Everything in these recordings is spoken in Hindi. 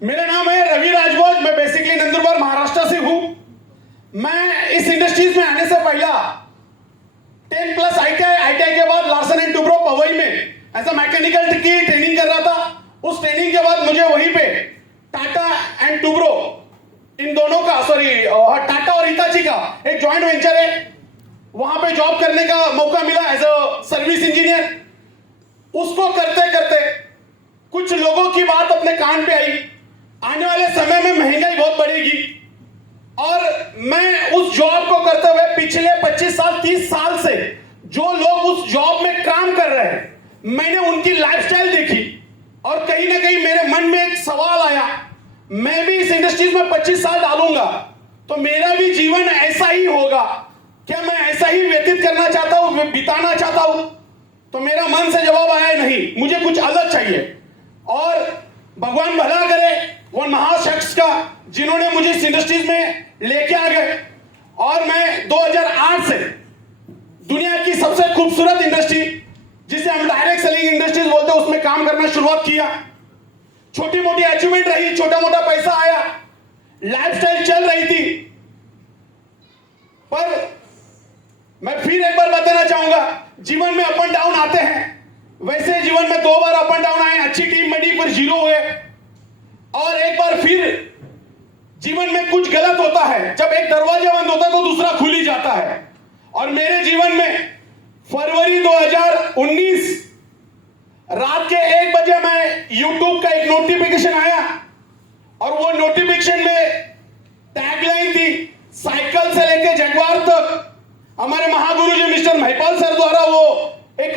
मेरा नाम है रवि राजभोज। मैं बेसिकली नंदुरबार महाराष्ट्र से हूं। मैं इस इंडस्ट्रीज में आने से पहला 10+ आईटीआई के बाद लार्सन एंड टुब्रो पवई में एज अ मैकेनिकल की ट्रेनिंग कर रहा था। उस ट्रेनिंग के बाद मुझे वहीं पे टाटा एंड टुब्रो, इन दोनों का टाटा और हिताची का एक जॉइंट वेंचर है, वहां पे जॉब करने का मौका मिला एज अ सर्विस इंजीनियर। उसको करते करते कुछ लोगों की बात अपने कान पे आई, आने वाले समय में महंगाई बहुत बढ़ेगी, और मैं उस जॉब को करते हुए पिछले 25 साल 30 साल से जो लोग उस जॉब में काम कर रहे हैं, मैंने उनकी लाइफस्टाइल देखी और कहीं ना कहीं मेरे मन में एक सवाल आया, मैं भी इस इंडस्ट्रीज में 25 साल डालूंगा तो मेरा भी जीवन ऐसा ही होगा क्या? मैं ऐसा ही व्यतीत करना चाहता हूं, बिताना चाहता हूं? तो मेरा मन से जवाब आया नहीं, मुझे कुछ अलग चाहिए। और भगवान भला करे वो महाशख्स का जिन्होंने मुझे इस इंडस्ट्रीज में लेके आ गए, और मैं 2008 से दुनिया की सबसे खूबसूरत इंडस्ट्री जिसे हम डायरेक्ट सेलिंग इंडस्ट्रीज बोलते हैं उसमें काम करना शुरुआत किया। छोटी मोटी अचीवमेंट रही, छोटा मोटा पैसा आया, लाइफस्टाइल चल रही थी। पर मैं फिर एक बार बताना चाहूंगा, जीवन में अप एंड डाउन आते हैं। वैसे जीवन में 2 बार अप एंड डाउन आए, अच्छी टीम बनी पर 0 हुए, और एक बार फिर जीवन में कुछ गलत होता है, जब एक दरवाजा बंद होता है तो दूसरा खुल ही जाता है। और मेरे जीवन में फरवरी 2019 रात के 1 बजे मैं YouTube का एक नोटिफिकेशन आया, और वो नोटिफिकेशन में टैगलाइन थी, साइकिल से लेके जगवार तक। हमारे महागुरु जी मिस्टर महिपाल सर द्वारा वो एक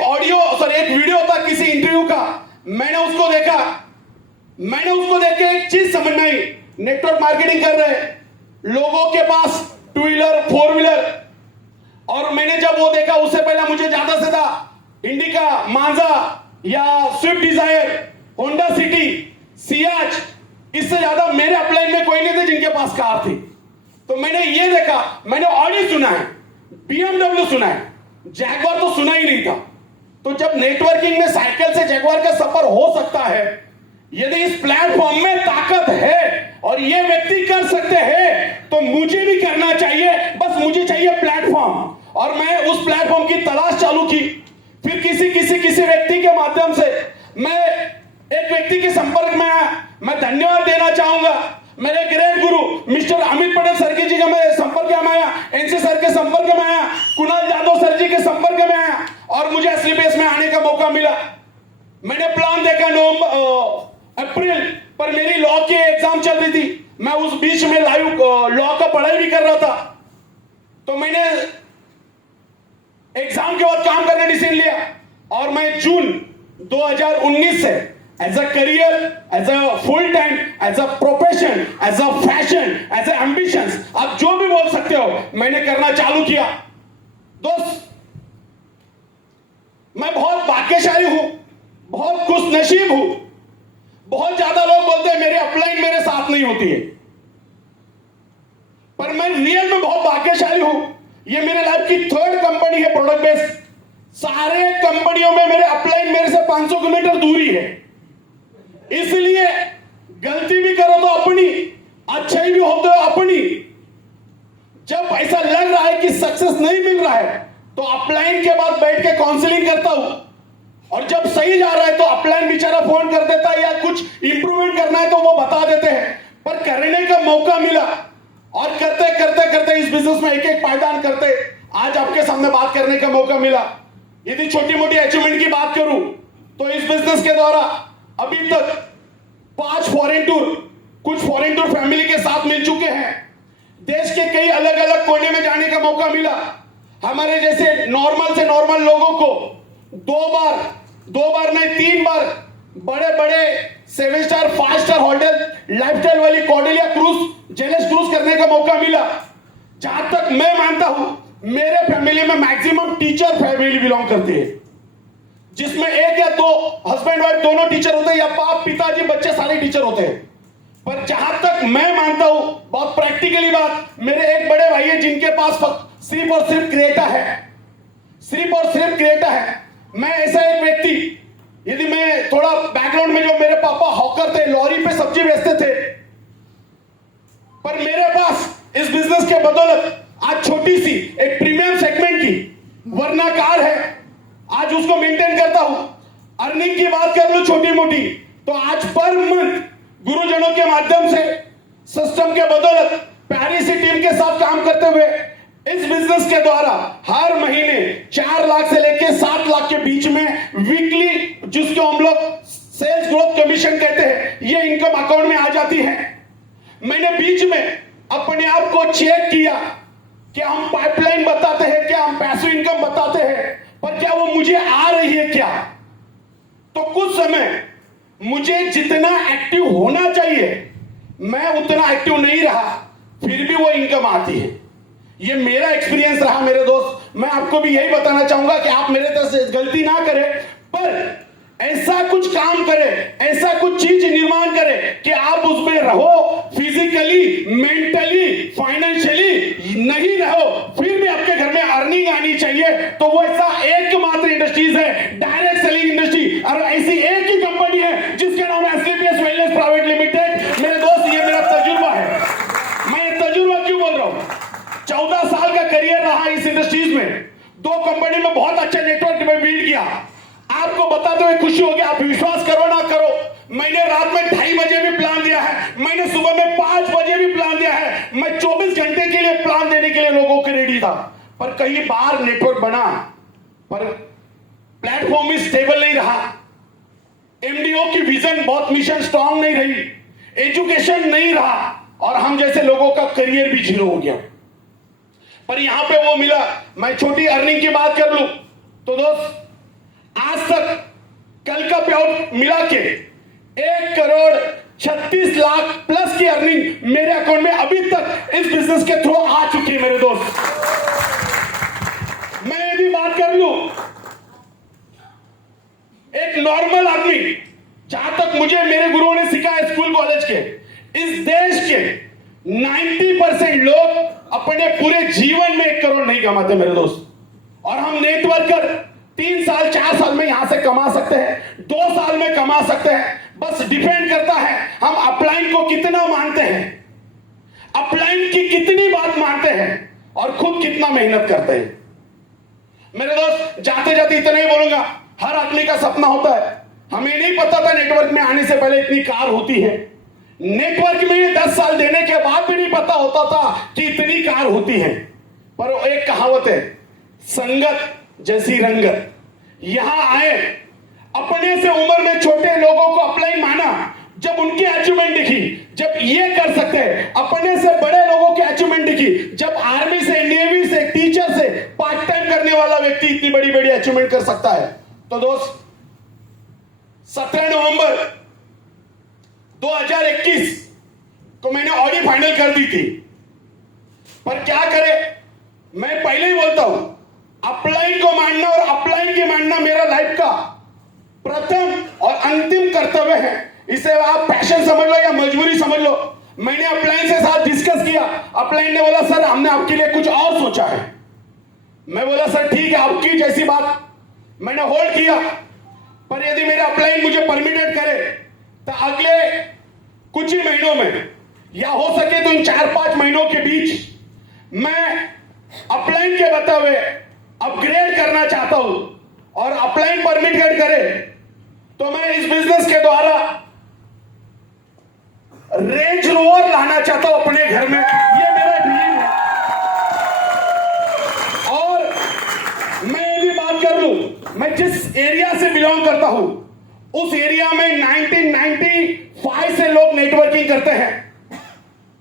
वीडियो था किसी इंटरव्यू का। मैंने उसको देख के एक चीज समझ में आई, नेटवर्क मार्केटिंग कर रहे लोगों के पास 2 व्हीलर 4 व्हीलर, और मैंने जब वो देखा, उससे पहले मुझे ज्यादा से ज्यादा इंडिका, मांजा या Swift Dzire, Honda City, Ciaz, इससे ज्यादा मेरे अपलाइन में कोई नहीं थे जिनके पास कार थी। तो मैंने ये देखा, मैंने ऑडी सुना है, BMW सुना है, जैगवार तो सुना ही नहीं था। तो जब नेटवर्किंग में साइकिल से जैगवार का सफर हो सकता है, यदि इस प्लेटफॉर्म में ताकत है और ये व्यक्ति कर सकते हैं, तो मुझे भी करना चाहिए। बस मुझे चाहिए प्लेटफॉर्म, और मैं उस प्लेटफॉर्म की तलाश चालू की। फिर किसी व्यक्ति के माध्यम से मैं एक व्यक्ति के संपर्क में आया। मैं धन्यवाद देना चाहूंगा मेरे ग्रेट गुरु मिस्टर अमित पटेल सर जी का मैं संपर्क में आया, एनसी सर के संपर्क में आया, कुणाल यादव सर जी के संपर्क में आया, और मुझे असली बेस में आने का मौका मिला। मैंने प्लान देखा, अप्रैल पर मेरी लॉ की एग्जाम चल रही थी। मैं उस बीच में लाइव लॉ का पढ़ाई भी कर रहा था। तो मैंने एग्जाम के बाद काम करने डिसीजन लिया, और मैं जून 2019 से as a career, as a full time, as a profession, as a fashion, as a ambitions, आप जो भी बोल सकते हो, मैंने करना चालू किया। दोस्त, मैं बहुत भाग्यशाली हूं, बहुत खुशनसीब हूं। बहुत ज्यादा लोग बोलते हैं मेरे अपलाइन मेरे साथ नहीं होती है, पर मैं रियल में बहुत भाग्यशाली हूं। ये मेरे लाइफ की 3rd कंपनी है प्रोडक्ट बेस्ड। सारे कंपनियों में मेरे अपलाइन मेरे से 500 किलोमीटर दूरी है। इसलिए गलती भी करो तो अपनी, अच्छाई भी होते हो अपनी। जब ऐसा लग रहा है कि सक्सेस नहीं मिल रहा है, तो अपलाइन के बाद बैठ के काउंसलिंग करता हूं, और जब सही जा रहा है तो अपलाइन बेचारा फोन कर देता है, या कुछ इंप्रूवमेंट करना है तो वो बता देते हैं। पर करने का मौका मिला, और करते करते करते इस बिजनेस में एक पायदान करते आज आपके सामने बात करने का मौका मिला। यदि छोटी मोटी अचीवमेंट की बात करूं तो इस बिजनेस के द्वारा अभी तक 5 फॉरेन टूर, कुछ फॉरेन टूर फैमिली के साथ मिल चुके हैं। देश के कई अलग अलग कोने में जाने का मौका मिला। हमारे जैसे नॉर्मल से नॉर्मल लोगों को 2 बार नहीं 3 बार बड़े बड़े 7 स्टार 5 स्टार होटल लाइफस्टाइल वाली कॉर्डेलिया क्रूज, जेलस क्रूज करने का मौका मिला। जहां तक मैं मानता हूं, मेरे फैमिली में मैक्सिमम टीचर फैमिली बिलोंग करती है, जिसमें 1 या 2 हस्बैंड वाइफ दोनों टीचर होते हैं, या बाप पिताजी बच्चे सारे टीचर होते हैं। पर जहां तक मैं मानता हूं, बहुत प्रैक्टिकली बात, मेरे एक बड़े भाई है जिनके पास सिर्फ और सिर्फ क्रेटा है, सिर्फ और सिर्फ क्रेटा है। मैं ऐसा एक व्यक्ति, यदि मैं थोड़ा बैकग्राउंड में, जो मेरे पापा हॉकर थे, लॉरी पे सब्जी बेचते थे, पर मेरे पास इस बिजनेस के बदौलत आज छोटी सी एक प्रीमियम सेगमेंट की वर्ना कार है, आज उसको मेंटेन करता हूं। अर्निंग की बात कर लो छोटी मोटी, तो आज पर मंथ गुरुजनों के माध्यम से सिस्टम के बदौलत प्यारी सी टीम के साथ काम करते हुए इस बिजनेस के द्वारा हर महीने 4 लाख से लेकर 7 लाख के बीच में वीकली, जिसको हम लोग सेल्स ग्रोथ कमीशन कहते हैं, ये इनकम अकाउंट में आ जाती है। मैंने बीच में अपने आप को चेक किया कि हम पाइपलाइन बताते हैं क्या, हम पैसिव इनकम बताते हैं, पर क्या वो मुझे आ रही है क्या? तो कुछ समय मुझे जितना एक्टिव होना चाहिए मैं उतना एक्टिव नहीं रहा, फिर भी वो इनकम आती है। ये मेरा एक्सपीरियंस रहा मेरे दोस्त। मैं आपको भी यही बताना चाहूंगा कि आप मेरे तरफ से गलती ना करें, पर ऐसा कुछ काम करें, ऐसा कुछ चीज निर्माण करें कि आप उसमें रहो, फिजिकली, मेंटली, फाइनेंशियली नहीं रहो, फिर भी आपके घर में अर्निंग आनी चाहिए। तो वो ऐसा एकमात्र इंडस्ट्रीज है, डायरेक्ट सेलिंग इंडस्ट्री, और ऐसी एक ही कंपनी है जिसके नाम है एसलीपीएस वेलनेस प्राइवेट लिमिटेड। मेरे दोस्त, ये मेरा तजुर्बा है। मैं ये तजुर्बा क्यों बोल रहा हूं? 14 साल का करियर रहा इस इंडस्ट्रीज में, 2 कंपनी में बहुत अच्छा नेटवर्क में बिल्ड किया। आपको बताते हुए खुशी होगी, आप विश्वास करो ना करो, मैंने रात में 2:30 बजे भी प्लान दिया है, मैंने सुबह में 5 बजे भी प्लान दिया है। मैं 24 घंटे के लिए प्लान देने के लिए लोगों के रेडी था, पर कई बार नेटवर्क बना, पर प्लेटफॉर्म भी स्टेबल नहीं रहा, एमडीओ की विजन बहुत मिशन स्ट्रांग नहीं रही, एजुकेशन नहीं रहा, और हम जैसे लोगों का करियर भी जीरो हो गया। पर यहां पे वो मिला। मैं छोटी अर्निंग की बात कर लूं तो दोस्त, आज तक कल का पे आउट मिला के 1,36,00,000 प्लस की अर्निंग मेरे अकाउंट में अभी तक इस बिजनेस के थ्रू आ चुकी है मेरे दोस्त। मैं यदि बात कर लूं एक नॉर्मल आदमी, जहां तक मुझे मेरे गुरुओं ने सिखाया स्कूल कॉलेज के, इस देश के 90% लोग अपने पूरे जीवन में 1 करोड़ नहीं कमाते मेरे दोस्त। और हम नेटवर्कर 3 साल 4 साल में यहां से कमा सकते हैं, 2 साल में कमा सकते हैं। बस डिपेंड करता है हम अपलाइन को कितना मानते हैं, अपलाइन की कितनी बात मानते हैं, और खुद कितना मेहनत करते हैं। मेरे दोस्त, जाते जाते इतना ही बोलूंगा, हर आदमी का सपना होता है। हमें नहीं पता था नेटवर्क में आने से पहले इतनी कार होती है, नेटवर्क में 10 साल देने के बाद भी नहीं पता होता था कि इतनी कार होती है। पर एक कहावत है, संगत जैसी रंगत। यहां आए, अपने से उम्र में छोटे लोगों को अपलाइन माना, जब उनकी अचीवमेंट दिखी, जब ये कर सकते हैं, अपने से बड़े लोगों की अचीवमेंट दिखी, जब आर्मी से, नेवी से, टीचर से, पार्ट टाइम करने वाला व्यक्ति इतनी बड़ी बड़ी अचीवमेंट कर सकता है। तो दोस्त, 17 नवंबर 2021 को मैंने ऑडी फाइनल कर दी थी। पर क्या करें, मैं पहले ही बोलता हूं, अपलाइन को मानना और अपलाइन की मानना मेरा लाइफ का प्रथम और अंतिम कर्तव्य है। इसे आप पैशन समझ लो या मजबूरी समझ लो। मैंने अपलाइन से साथ डिस्कस किया, अपलाइन ने बोला सर हमने आपके लिए कुछ और सोचा है। मैं बोला सर ठीक है, आपकी जैसी बात। मैंने होल्ड किया, पर यदि मेरा अपलाइन मुझे परमिटेड करे तो अगले कुछ ही महीनों में, या हो सके तो इन 4-5 महीनों के बीच, मैं अपलाइन के बताए अपग्रेड करना चाहता हूं। और अपलाइन परमिटेड करे तो मैं इस बिजनेस के द्वारा रेंज रोवर लाना चाहता हूं अपने घर में। ये मेरा ड्रीम है। और मैं यदि बात कर लूं, मैं जिस एरिया से बिलोंग करता हूं, उस एरिया में 1995 से लोग नेटवर्किंग करते हैं,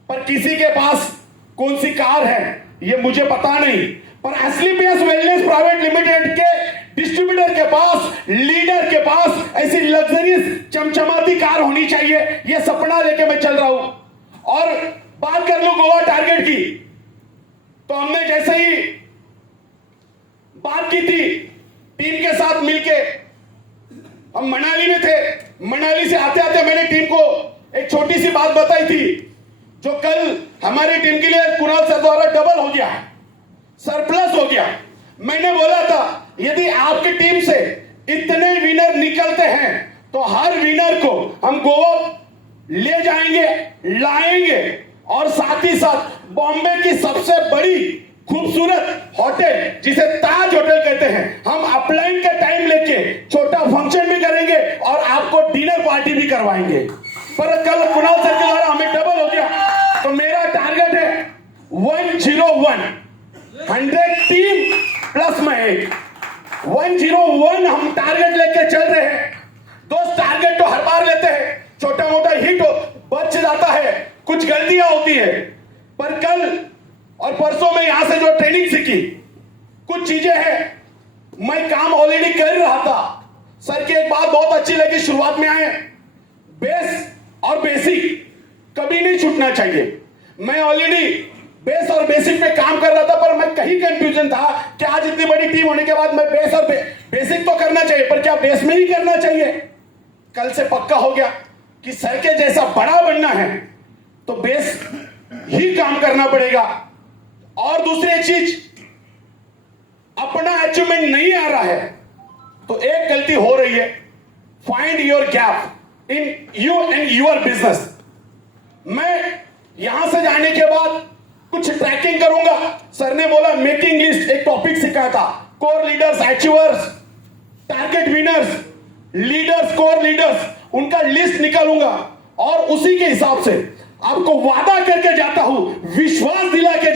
पर किसी के पास कौन सी कार है ये मुझे पता नहीं। पर एसलीपीएस वेलनेस प्राइवेट लिमिटेड के डिस्ट्रीब्यूटर के पास, लीडर के पास ऐसी लग्जरियस चमचमाती कार होनी चाहिए, ये सपना लेके मैं चल रहा हूं। और बात कर लूं गोवा टारगेट की, तो हमने जैसे ही बात की थी टीम के साथ मिलके, हम मनाली में थे। मनाली से आते आते मैंने टीम को एक छोटी सी बात बताई थी, जो कल हमारी टीम के लिए कुणाल सर द्वारा डबल हो गया, सरप्लस हो गया। मैंने बोला था यदि आपकी टीम से इतने विनर निकलते हैं तो हर विनर को हम गोवा ले जाएंगे, लाएंगे, और साथ ही साथ बॉम्बे की सबसे बड़ी खूबसूरत होटल जिसे ताज होटल कहते हैं, हम अपलाइन का टाइम लेके छोटा फंक्शन भी करेंगे और आपको डिनर पार्टी भी करवाएंगे। पर कल कुणाल सर के द्वारा हमें डबल हो गया, तो मेरा टारगेट है 101, 100 टीम प्लस मैं एक, 101 हम टारगेट लेके चल रहे हैं। दोस्त टारगेट तो हर बार लेते हैं, छोटा मोटा हिट बच जाता है, कुछ गलतियां होती है, पर कल और परसों में यहां से जो ट्रेनिंग सीखी, कुछ चीजें हैं मैं काम ऑलरेडी कर रहा था। सर की एक बात बहुत अच्छी लगी, शुरुआत में आए बेस और बेसिक कभी नहीं छूटना चाहिए। मैं ऑलरेडी बेस और बेसिक पे काम कर रहा था, पर मैं कहीं कंफ्यूजन था कि आज इतनी बड़ी टीम होने के बाद मैं बेस और बेसिक तो करना चाहिए, पर क्या बेस में ही करना चाहिए। कल से पक्का हो गया कि सर के जैसा बड़ा बनना है तो बेस ही काम करना पड़ेगा। और दूसरी एक चीज, अपना अचीवमेंट नहीं आ रहा है तो एक गलती हो रही है, find your gap in you and your business. मैं यहां से जाने के बाद कुछ ट्रैकिंग करूंगा। सर ने बोला मेकिंग लिस्ट, एक टॉपिक सिखाया था, core leaders, achievers, target winners, leaders, core leaders, उनका लिस्ट निकालूंगा और उसी के हिसाब से आपको वादा करके जाता हूं, विश्वास दिला के